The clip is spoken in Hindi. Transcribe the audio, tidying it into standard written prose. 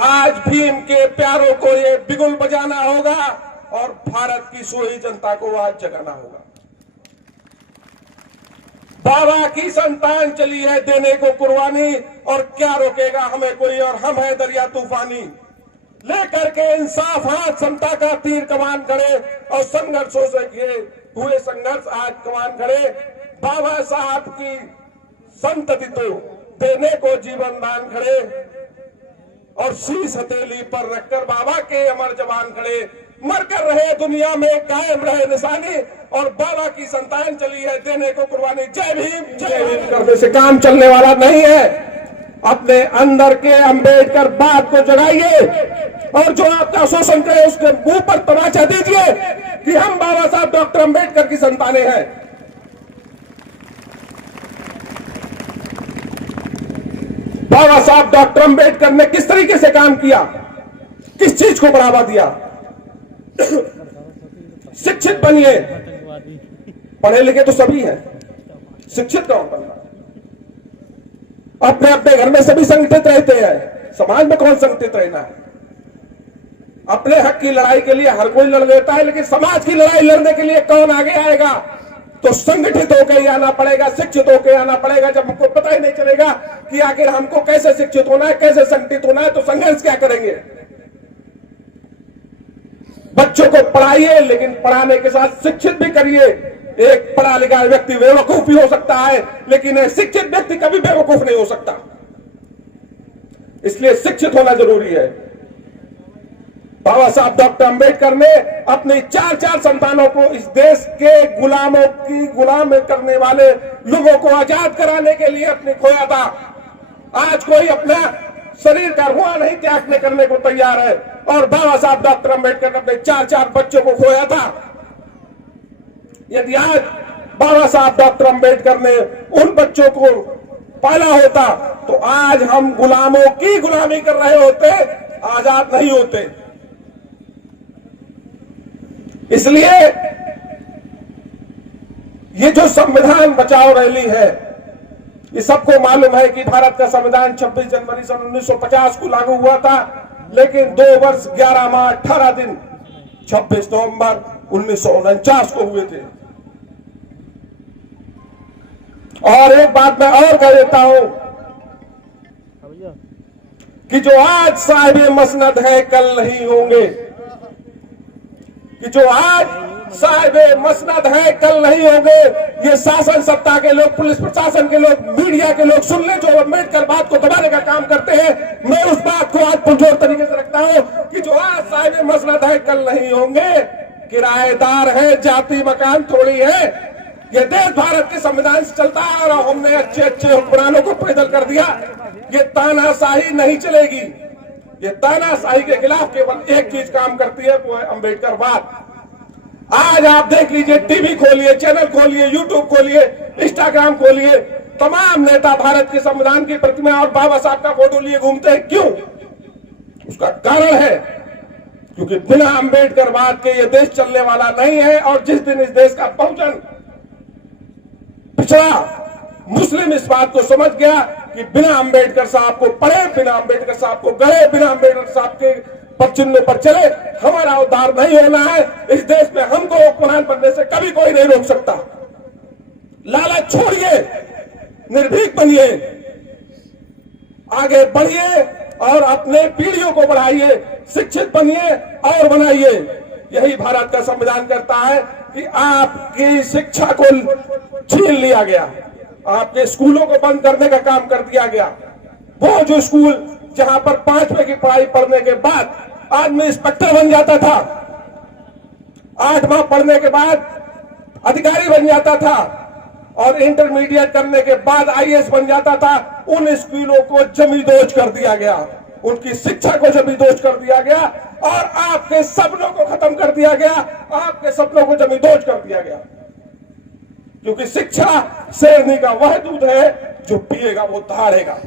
आज भीम के प्यारों को ये बिगुल बजाना होगा और भारत की सोई जनता को आज जगाना होगा। बाबा की संतान चली है देने को कुर्बानी, और क्या रोकेगा हमें कोई, और हम है दरिया तूफानी। लेकर के इंसाफ हाथ समता का तीर कमान खड़े, और संघर्षों से हुए संघर्ष आज कमान खड़े। बाबा साहब की संतति तो देने को जीवन दान खड़े, और शीश हथेली पर रखकर बाबा के अमर जवान खड़े। मर कर रहे दुनिया में कायम रहे निशानी, और बाबा की संतान चली है देने को कुर्बानी। जय भीम जय भीम करने से काम चलने वाला नहीं है। अपने अंदर के अंबेडकर बात को जगाइए, और जो आपका शोषण करे उसके मुंह पर तमाचा दीजिए कि हम बाबा साहब डॉक्टर अंबेडकर की संतानें हैं। बाबा साहब डॉक्टर अंबेडकर ने किस तरीके से काम किया, किस चीज को बढ़ावा दिया। शिक्षित बनिए, पढ़े लिखे तो सभी हैं, शिक्षित कौन बनना। अपने अपने घर में सभी संगठित रहते हैं, समाज में कौन संगठित रहना है। अपने हक की लड़ाई के लिए हर कोई लड़ लेता है, लेकिन समाज की लड़ाई लड़ने के लिए कौन आगे आएगा। तो संगठित होकर ही आना पड़ेगा, शिक्षित होकर आना पड़ेगा। जब हमको पता ही नहीं चलेगा कि आखिर हमको कैसे शिक्षित होना है, कैसे संगठित होना है, तो संघर्ष क्या करेंगे। बच्चों को पढ़ाइए, लेकिन पढ़ाने के साथ शिक्षित भी करिए। एक पढ़ा लिखा व्यक्ति बेवकूफ भी हो सकता है, लेकिन शिक्षित व्यक्ति कभी बेवकूफ नहीं हो सकता। इसलिए शिक्षित होना जरूरी है। बाबा साहब डॉक्टर अंबेडकर ने अपनी चार संतानों को इस देश के गुलामों की गुलाम करने वाले लोगों को आजाद कराने के लिए अपने खोया था। आज कोई अपना शरीर का रुआ नहीं त्यागने करने को तैयार है, और बाबा साहब डॉक्टर अंबेडकर ने अपने चार बच्चों को खोया था। यदि आज बाबा साहब डॉक्टर अंबेडकर ने उन बच्चों को पाला होता, तो आज हम गुलामों की गुलामी कर रहे होते, आजाद नहीं होते। इसलिए ये जो संविधान बचाओ रैली है, ये सबको मालूम है कि भारत का संविधान 26 जनवरी सन 1950 को लागू हुआ था, लेकिन 2 वर्ष 11 माह 18 दिन 26 नवंबर 1949 को हुए थे। और एक बात मैं और कह देता हूं कि जो आज साहिब मसनद है कल नहीं होंगे, कि जो आज साहिब मसनद है कल नहीं होंगे। ये शासन सत्ता के लोग, पुलिस प्रशासन के लोग, मीडिया के लोग सुन ले जो अम्बेडकर बात को दबाने का काम करते हैं। मैं उस बात को आज पुरजोर तरीके से रखता हूं कि जो आज साहिब मसनद है कल नहीं होंगे। किराएदार है, जाति मकान थोड़ी है। ये देश भारत के संविधान से चलता है, और हमने अच्छे हुक्मरानों को पैदल कर दिया। ये तानाशाही नहीं चलेगी। ये तानाशाही के खिलाफ केवल एक चीज काम करती है, वो है अम्बेडकरवाद। आज आप देख लीजिए, टीवी खोलिए, चैनल खोलिए, यूट्यूब खोलिए, इंस्टाग्राम खोलिए, तमाम नेता भारत के संविधान की प्रतिमा और बाबा साहब का फोटो लिए घूमते हैं। क्यों? उसका कारण है क्योंकि बिना अम्बेडकरवाद के ये देश चलने वाला नहीं है। और जिस दिन इस देश का बहुजन पिछड़ा मुस्लिम इस बात को समझ गया कि बिना अम्बेडकर साहब को पढ़े, बिना अम्बेडकर साहब को गढ़े, बिना अम्बेडकर साहब के पर चिन्ह पर चले, हमारा उद्धार नहीं होना है। इस देश में हमको हुक्मरान बनने से कभी कोई नहीं रोक सकता। लालच छोड़िए, निर्भीक बनिए, आगे बढ़िए, और अपने पीढ़ियों को बढ़ाइए, शिक्षित बनिए और बनाइए। यही भारत का संविधान करता है कि आपकी शिक्षा को छीन लिया गया, आपके स्कूलों को बंद करने का काम कर दिया गया। वो जो स्कूल जहां पर 5वीं की पढ़ाई पढ़ने के बाद आदमी इंस्पेक्टर बन जाता था, 8 माह पढ़ने के बाद अधिकारी बन जाता था, और इंटरमीडिएट करने के बाद आईएएस बन जाता था, उन स्कूलों को जमींदोज कर दिया गया, उनकी शिक्षा को जमींदोज कर दिया गया, और आपके सपनों को खत्म कर दिया गया, आपके सपनों को जमींदोज कर दिया गया। क्योंकि शिक्षा शेरनी का वह दूध है जो पिएगा वो दहाड़ेगा।